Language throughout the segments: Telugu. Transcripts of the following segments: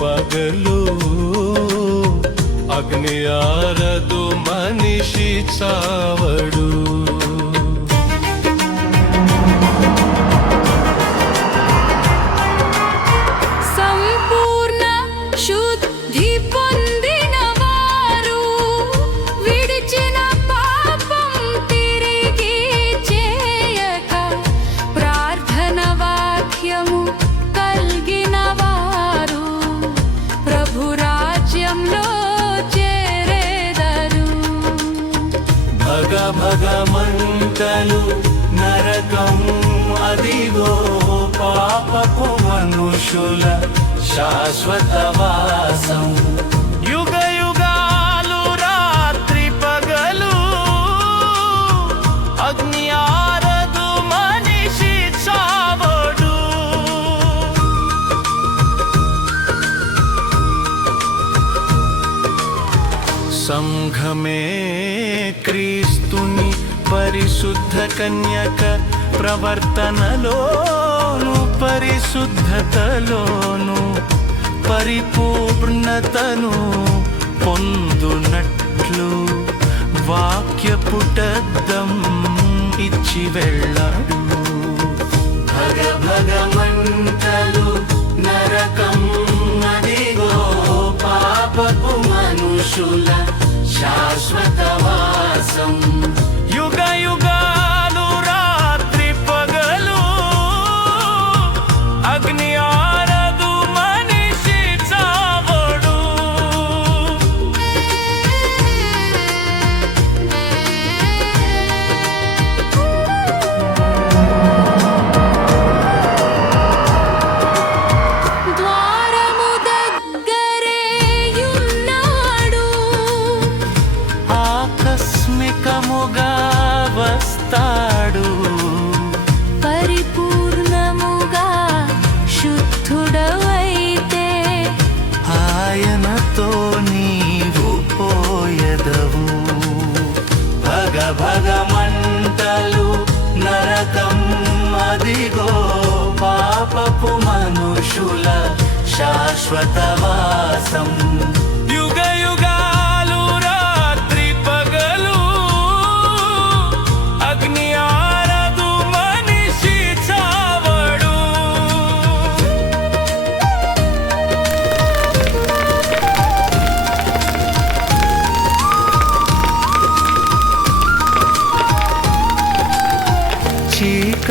పగలు అగ్ని ఆరదు మనిషి చావడు. భగమంటలు నరకం అదిగో పాపపు మనుషుల శాశ్వత వాసం. సంఘమే క్రీస్తుని పరిశుద్ధ కన్యక ప్రవర్తనలోను పరిశుద్ధతలోను పరిపూర్ణతను పొందునట్లు వాక్యపుటద్దం ఇచ్చి వెళ్ళాడు ఆకస్మికముగా వస్తాడు పరిపూర్ణముగా శుద్ధుడవైతే ఆయనతో నీవు పోయదవు. భగ భగ మంటలు నరకం అదిగో పాపపు మనుషుల శాశ్వత వాసం.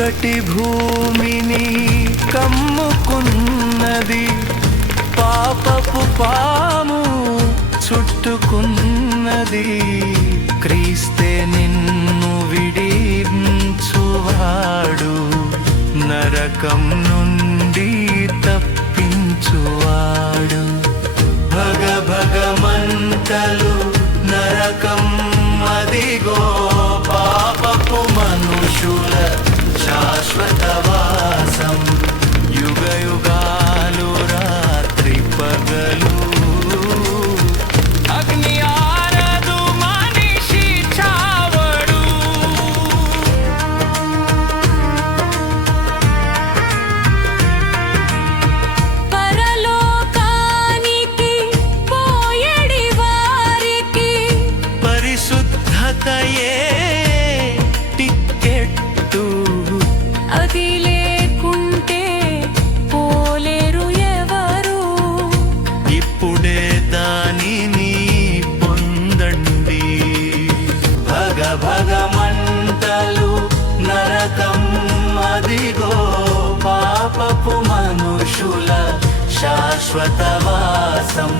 చీకటి భూమిని కమ్ముకున్నది. పాపపు పాము చుట్టుకున్నది. క్రీస్తే నిన్ను విడించువాడు. నరకం శాశ్వతవాసం